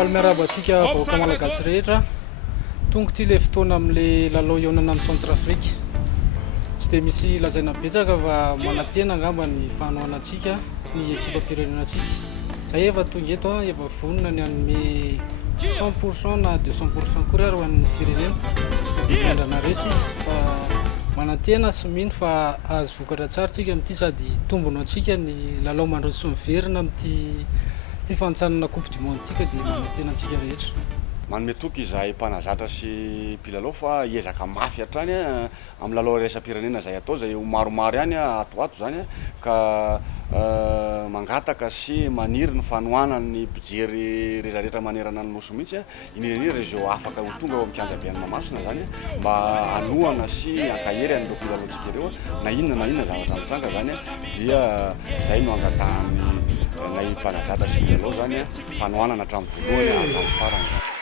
Faly miaraba antsika vahoaka malagasy rehetra. Tonga ty le fotoana amin'le lalao ionana amin'ny Centrafrique. Tsy dia misy lazaina betsaka fa manantena angamba ny fanohanantsika ny ekipam-pirenenantsika. Zay efa tonga eto efa vonona ny hanome 100% na 200% kory ary ho an'ny firenena. Miandrana resy izy fa manantena sy mino fa azo vokatra tsara tsika amin'ity sady tombona antsika ny lalao mandroso miverina amin'ity fifanitsanana Coupe du Monde tika dia manantena antsika rehetra. Manome toky izahay mpanazatra sy mpilalao fa hiezaka mafy hatrany amin'ny lalao raisam-pirenena izay atao izay maromaro ihany atoato zany ka mangataka sy maniry ny fanohanan'ny mpijery rehetrarehetra manerana ny nosy mihitsy indrindra ireo afaka ho tonga ao amin'ny kianjaben'ny Mahamasina zany mba hanohana sy hankahery an'ireo mpilalao-tsika ireo na inona zavatra mitranga zany dia izay no angatahan'ny nay mpanazatra sy mpilalao zany fanohanana hatramin'ny voalohany hatramin'ny farany.